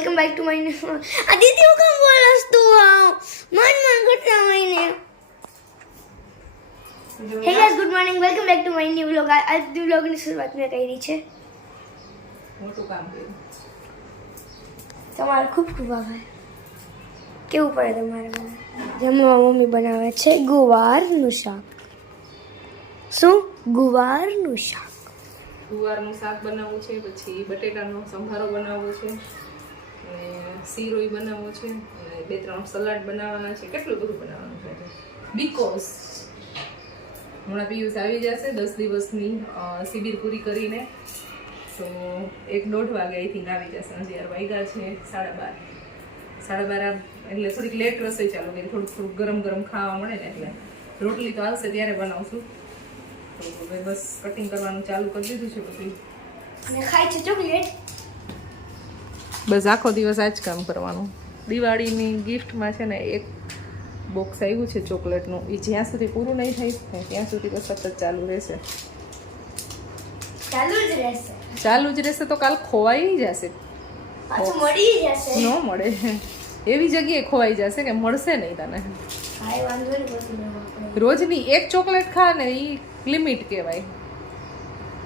Welcome back to my अदिति वो काम बोलस तू मन करता मैंने hey guys good morning welcome back to my new vlog आज व्लॉग ની શરૂઆત મેં કરી છે મોટું કામ કર્યું તમારો ખૂબ ખૂબ આભાર કેવું પડે તમારે જમવા મમ્મી બનાવે છે ગુવારનું શાક શું ગુવારનું શાક ગુવારનું શાક બનાવવું છે, પછી બટેટાનો સંભારો બનાવવો છે, અને શીરોઈ બનાવવો છે, અને 2-3 સલાડ બનાવવાના છે. કેટલું બધું બનાવવાનું છે બીકોઝ હમણાં પિયુષ આવી જશે 10 દિવસની શિબિર પૂરી કરીને. સો 1-1.5 વાગે આઈ થિંક આવી જશે. 11 વાગ્યા છે, 12:30 એટલે થોડીક લેટ રસોઈ ચાલુ કરી, થોડુંક ગરમ ગરમ ખાવા મળે ને એટલે. રોટલી તો આવશે ત્યારે બનાવશું. તો હવે બસ કટિંગ કરવાનું ચાલુ કરી દીધું છે બધું. અને ખાય છે ચોકલેટ. બસ આખો દિવસ આ જ કામ કરવાનું. દિવાળીની ગિફ્ટમાં છે ને એક બોક્સ આવ્યું છે ચોકલેટનું, એ જ્યાં સુધી પૂરું નહીં થાય ત્યાં સુધી તો સતત ચાલુ રહેશે. ચાલુ જ રહેશે તો કાલ ખોવાઈ જશે, પાછું મળી જશે. ન મળે એવી જગ્યાએ ખોવાઈ જશે કે મળશે નહીં તને. કાંઈ વાંધો નહીં પછી રોજની એક ચોકલેટ ખા ને એ લિમિટ કહેવાય,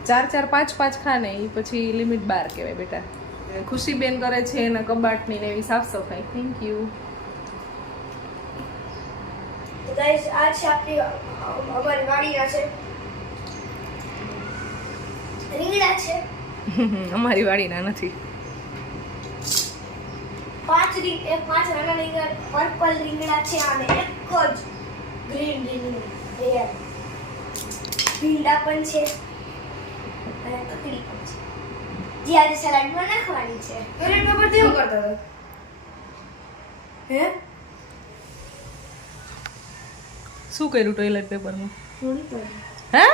4-4 5-5 ખા ને એ પછી લિમિટ 12 કહેવાય બેટા. ખુશીબેન કરે છે એના કબાટની ને એવી સાફ સફાઈ. Thank you. તો ગાઈસ આજ છે આપણી અમારી વાડીના છે રીંગણા છે. અમારી વાડીના નથી. 5 નાના રીંગણા પર્પલ રીંગણા છે અને એક જ ગ્રીન રીંગણા. ભીંડા પણ છે અને કકડી પણ છે જે આજે સલાડમાં નાખવાની છે. ટોયલેટ પેપર કેવું કરતો હતો હે? શું કર્યું ટોયલેટ પેપરમાં? રમતો હે?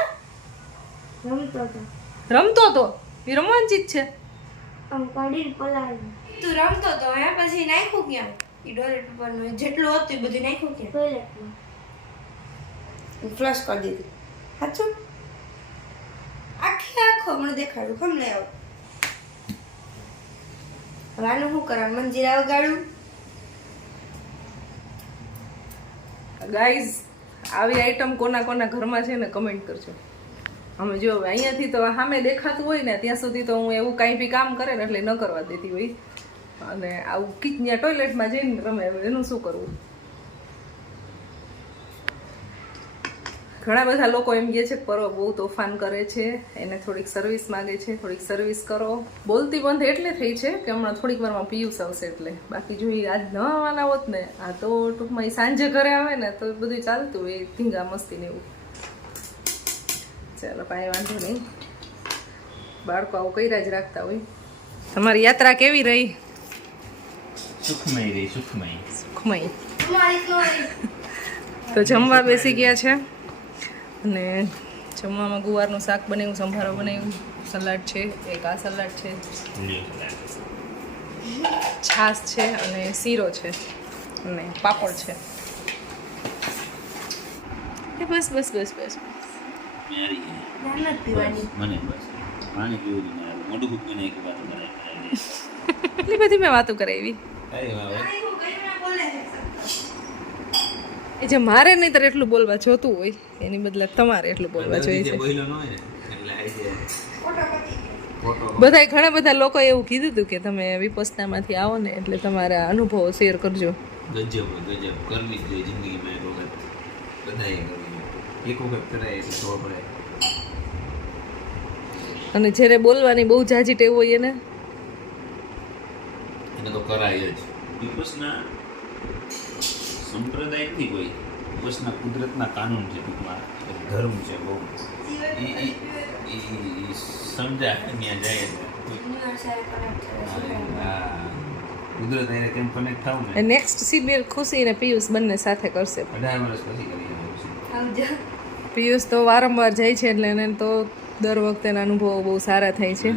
હતો રમતો તો એ રમવાની ચીજ છે. આમ કાઢીને પલાળી તું રમતો હતો હે પછી નાખ્યું ક્યાં? એ ટોયલેટ પેપરનું જેટલું હતું એ બધું નાખ્યું ક્યાં? ટોયલેટમાં ફ્લશ કરી દીધું. સાચું આખો મને દેખાડું કેમ નહીં આવું? હવે આનું શું કરવાનું? મંજીરા વગાડું. ગાઈઝ આવી આઈટમ કોના કોના ઘરમાં છે ને કમેન્ટ કરજો. અમે જો અહીંયાથી તો સામે દેખાતું હોય ને ત્યાં સુધી તો હું એવું કાંઈ બી કામ કરે ને એટલે ન કરવા દેતી હોય, અને આવું કિચન ટોયલેટમાં જઈને રમે એનું શું કરવું? ઘણા બધા લોકો એમ કહે છે કે પર્વ બહુ તોફાન કરે છે, એને થોડીક સર્વિસ માગે છે, થોડીક સર્વિસ કરો. બોલતી બંધ એટલે થઈ છે કે હમણાં થોડીક વારમાં પિયુષ આવશે એટલે. બાકી જો આજ ન આવવાના હોત ને આ તો ટૂંકમાં એ સાંજે ઘરે આવે ને તો બધું ચાલતું હોય ધીંગા મસ્તી ને એવું. ચાલો કાંઈ વાંધો નહીં, બાળકો આવું કર્યા જ રાખતા હોય. તમારી યાત્રા કેવી રહી? સુખમય રહી, સુખમય. સુખમય. તો જમવા બેસી ગયા છે, અને જમવામાં ગુવારનું શાક બનાવ્યું, સંભારો બનાવ્યું, સલાડ છે, એક આ સલાડ છે, છાશ છે, અને શીરો છે, અને પાપડ છે. બસ બસ બસ બસ મને બસ પાણી પીવું જ નહીં, મોઢું ખૂબીને એક વાત કરાય. એટલી બધી મેં વાતો કરાવી. એ જે મારે નહીં તારે એટલું બોલવા જોતું હોય એની બદલે તમારે એટલું બોલવા જોઈએ છે. બધા ઘણા બધા લોકોએ એવું કીધું હતું કે તમે વિપස්සનામાંથી આવો ને એટલે તમારા અનુભવો શેર કરજો. ગજબ ગજબ કરવી જ જોઈએ જિંદગીમાં, એક વખત બધાએ કરવી, એક વખત કરાય એટલે ખબર પડે. અને જ્યારે બોલવાની બહુ જાજી ટેવ હોય એને તો કરાય જ. વિપસના સંપ્રદાય નથી કોઈ, વિપસના કુદરતના કાનૂન છે, ટૂંકમાં ધર્મ છે બહુ. એ સમજા ત્યાં જાય કુદરત એને કેમ કનેક્ટ થવું ને. નેક્સ્ટ શિબિર ખુશી અને પિયુષ બંને સાથે કરશે. 18 વર્ષ પછી કરી. પિયુષ તો વારંવાર જાય છે એટલે એને તો દર વખતે એના અનુભવો બહુ સારા થાય છે.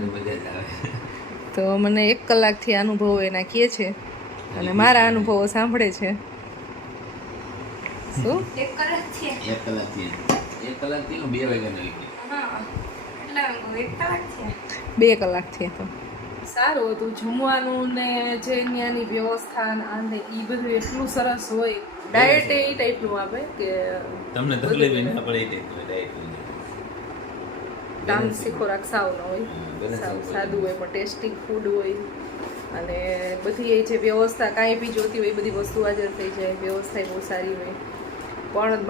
તો મને 1 કલાકથી અનુભવો એના કહે છે અને મારા અનુભવો સાંભળે છે. શું 1 કલાકથી 2 વાગ્યાના 2 કલાકથી તો સારું હતું જમવાનું ને જે ત્યાંની વ્યવસ્થા ને આને એ બધું એટલું સરસ હોય. ડાયટ એ ટાઈપનું આપે કે તમને તકલીફ ના પડે એ ડાયટ તામસી ખોરાક સાવ ન હોય, બધું સાવ સારું સાદું હોય પણ ટેસ્ટી ફૂડ હોય. અને બધી એ જે વ્યવસ્થા કાંઈ બી જોતી હોય એ બધી વસ્તુ હાજર થઈ જાય. વ્યવસ્થા બહુ સારી હોય. પણ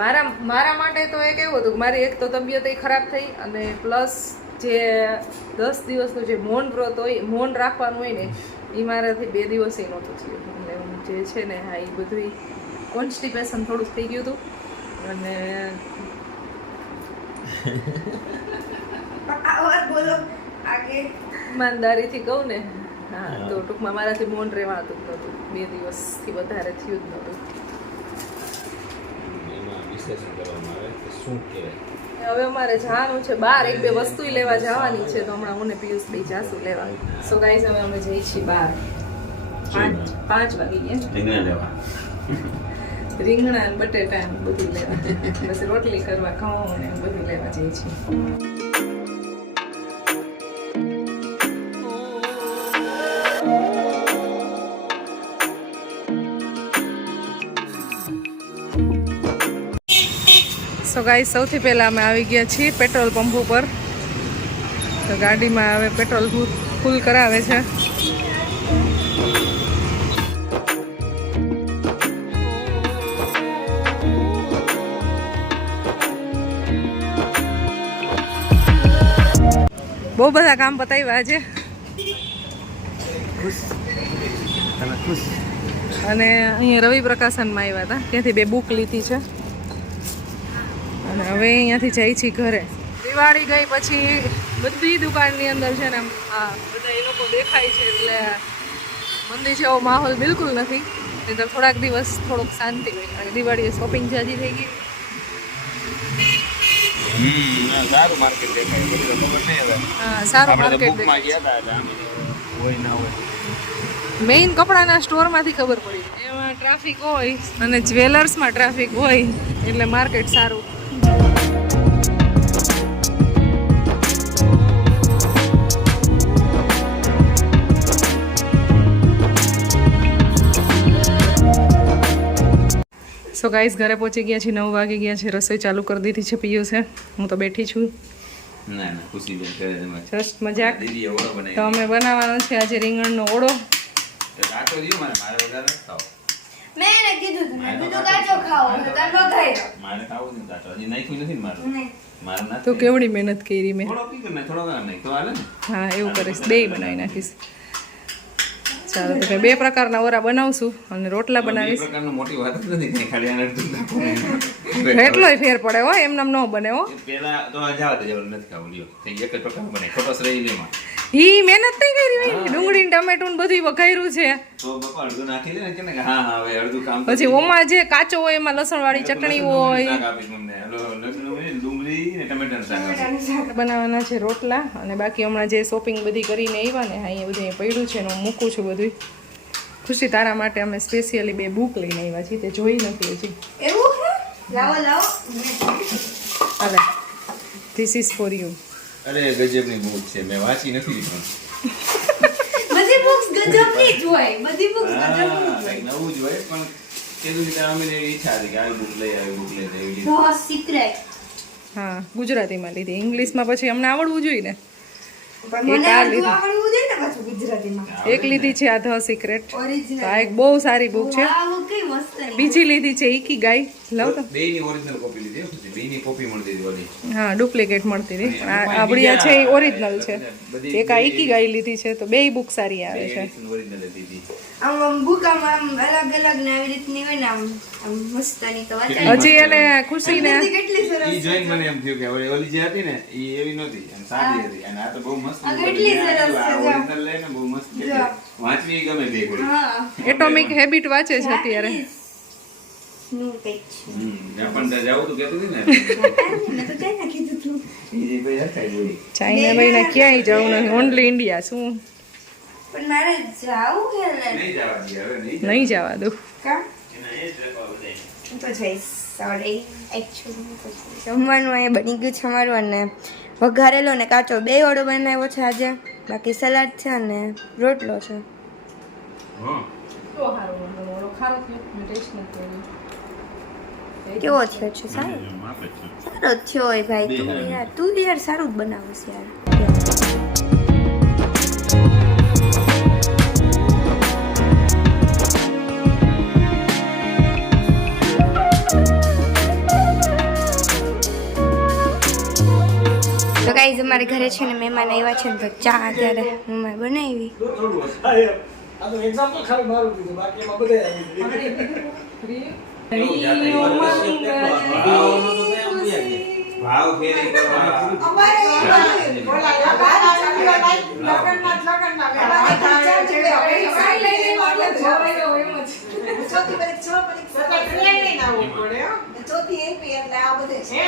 મારા માટે તો એ કેવું હતું, મારી એક તો તબિયત એ ખરાબ થઈ અને પ્લસ જે 10 દિવસનું જે મૌન વ્રત હોય, મૌન રાખવાનું હોય ને એ મારાથી 2 દિવસ એ નહોતું થયું. એટલે જે છે ને હા એ બધું કોન્સ્ટિપેશન થોડુંક થઈ ગયું હતું. અને બોલો આગે. ઈમાનદારીથી કહું ને હા તો ટૂંકમાં મારાથી મૌન રહેવાતું જ નહોતું. 2 દિવસથી વધારે થયું જ નહોતું. એમાં વિશ્લેષણ કરવામાં આવે કે શું કહેવાય. હવે અમારે જવાનું છે બહાર, 1-2 વસ્તુ લેવા જવાની છે. તો હમણાં હું ને પિયુષ બે જાશું લેવા. સો ગાઈઝ હવે અમે જઈએ છીએ બહાર. 5 વાગી ગયા. રીંગણા લેવા. રીંગણા ને બટેટા ને બધું લેવા, પછી રોટલી કરવા ઘઉં ને બધું લેવા જઈએ છીએ. સો ગાઈસ સૌથી પહેલાં અમે આવી ગયા છીએ પેટ્રોલ પંપ ઉપર. તો ગાડીમાં હવે પેટ્રોલ ફૂલ કરાવે છે. બહુ બધા કામ પતાવ્યા આજે. અને અહીંયા રવિ પ્રકાશનમાં આવ્યા હતા, ત્યાંથી 2 બુક લીધી છે. અને હવે અહીંયાથી જાય છે ઘરે. દિવાળી ગઈ પછી બધી દુકાનની અંદર છે ને હા બધા એ લોકો દેખાય છે. એટલે મંદિર જેવો માહોલ બિલકુલ નથી. નહીં તો થોડાક દિવસ થોડુંક શાંતિ હોય. અને દિવાળીએ શોપિંગ જાજી થઈ ગઈ. સારું માર્કેટ દેખાય. બધું ખબર નહીં હવે. હા સારું માર્કેટ બુકમાં ગયા હતા એટલે આમ હોય ના હોય. મેઇન કપડાના સ્ટોરમાંથી ખબર પડી. એમાં ટ્રાફિક હોય અને જ્વેલર્સમાં ટ્રાફિક હોય એટલે માર્કેટ સારું. સો ગાઈસ ઘરે પહોંચી ગયા છીએ. 9 વાગી ગયા છે. રસોઈ ચાલુ કરી દીધી છે પીયું છે. હું તો બેઠી છું. ના ના ખુશી બેન કરે છે મત. જસ્ટ મજાક. દીદી ઓળો બનાવી. તો અમે બનાવવાનો છે આજે રીંગણનો ઓળો. કાચો દીયો મારે વગર નથી ખાવ. મેં એને કીધું તું મેં કીધું કાચો ખાઓ તો તાર નો ખાયો. મારે ખાવું નથી કાચો. હજી નાખ્યું નથી ને મારું. મારું નથી. તો કેવડી મહેનત કરી મેં. થોડો પી ને થોડો નાખ તો હાલે ને. હા એવું કરીશ. 2 બનાવી નાખીશ. ચાલો તો 2 પ્રકારના ઓરા બનાવશું અને રોટલા બનાવીશ. એ પ્રકારનું મોટી વાત જ નથી કઈ ખાલી આને અડધું નાખવું. એટલોય ફેર પડે હો, એમનામ ન બને હો. પેલા તો જાવ તો જવાનું નથી ખાવું લ્યો. એક જ પ્રકારનું બને. ખોટો શ્રેય લેમાં. ઈ મહેનત નહીં કરી હોય. ડુંગળી ટમેટું ને બધું વઘાર્યું છે. તો બાપા અડધું નાખી દે ને કે હા હા હવે અડધું કામ પછી ઓમાં જે કાચો હોય એમાં લસણ વાળી ચટણી હોય. શાક આપીશ તમને. ડુંગળી ને ટમેટાનું શાક આપીશ. બનાવવાના છે રોટલા. અને બાકી હમણાં જે શોપિંગ બધી કરીને આવ્યા ને અહીંયા બધું પડ્યું છે ને હું મૂકું છું બધું. ખુશી તારા માટે અમે સ્પેશિયલી 2 બુક લઈને આવ્યા છીએ. તે જોઈ નથી હજી. એવું છે? લાવો લાવો. હાલે ધીસ ઇઝ ફોર યુ. અરે ગજબની બુક છે. મેં વાંચી નથી પણ બધી બુક્સ ગજબની જ હોય. બધી બુક્સ હા, ગજબની જ હોય. કંઈક નવું જ હોય પણ તેનું રીતે અમે ઈચ્છા હતી કે આવી બુક લઈ આવી બુક લઈ એવી રીતે. The secret. હા ગુજરાતીમાં લીધી. ઇંગ્લિશમાં પછી અમને આવડવું જોઈએ ને. પણ મને આવડવું જોઈએ ને પાછું ગુજરાતીમાં. એક લીધી છે આ ધ સિક્રેટ. ઓરિજિનલ. તો આ એક બહુ સારી બુક છે. આ બુક કઈ મસ્ત છે. બીજી લીધી છે ઇકી ગાય. લવ તો બેયની ઓરિજિનલ કોપી લીધી હતી. બેયની કોપી મળતી હતી ઓલી. હા ડુપ્લિકેટ મળતી હતી. પણ આ આપણી છે એ ઓરિજિનલ છે. એક આ ઇકી ગાય લીધી છે. તો 2 બુક સારી આવે છે. ઓરિજિનલ લીધી. આમ બુક આમ અલગ અલગ ને આવી રીતની હોય ને આમ મસ્તની તો વાત હજી એને ખુશીને કેટલી સરસ. ઈ જોઈને મને એમ થયું કે ઓલી જે હતી ને ઈ એવી નહોતી અને સાદી હતી અને આ તો બહુ મસ્ત આ કેટલી સરસ છે. ઓરિજિનલ લઈને બહુ મસ્ત છે. વાંચવી ગમે 2 ઘડી. હા. એટોમિક હેબિટ વાંચે છે અત્યારે. નું કંઈક છે. જાપાન તો જાવું તો કહેતું હતી ને. મેં તો ક્યાં કીધું તું. ઈ જે ભાઈ હતા ઈ જોઈ. ચાઇના ભાઈને ક્યાંય જવું નથી. Only India. શું પણ મારે જાવું છે ને. નહીં જવા દે હવે નહીં નહીં જવા દઉં. કા એના એ જ રાખવા બધાય. હું તો જઈશ. સોરી એકચ્યુઅલી જમવાનું અહીંયા બની ગયું છે અમારું અને વઘારેલો ને કાચો 2 ઓળો બનાવ્યો છે આજે. બાકી સલાડ છે અને રોટલો છે. હા તો સારું મને ઓલો ખારો થયો મેં ટેસ્ટ નથી કર્યો. કેવો થયો છે? સારો આપે છે સારો જ થયો હોય ભાઈ. તું યાર સારું જ બનાવીશ યાર. તો ગાઈઝ અમારે ઘરે છે ને મહેમાન આવ્યા છે ને તો ચા અત્યારે મમ્માએ બનાવી. આ તો એક્ઝામ્પલ ખાલી મારું દીધું બાકી એમાં બધે આવી ભાવ ફેરી કરવા ચોથી એપી એટલે આ બધે છે.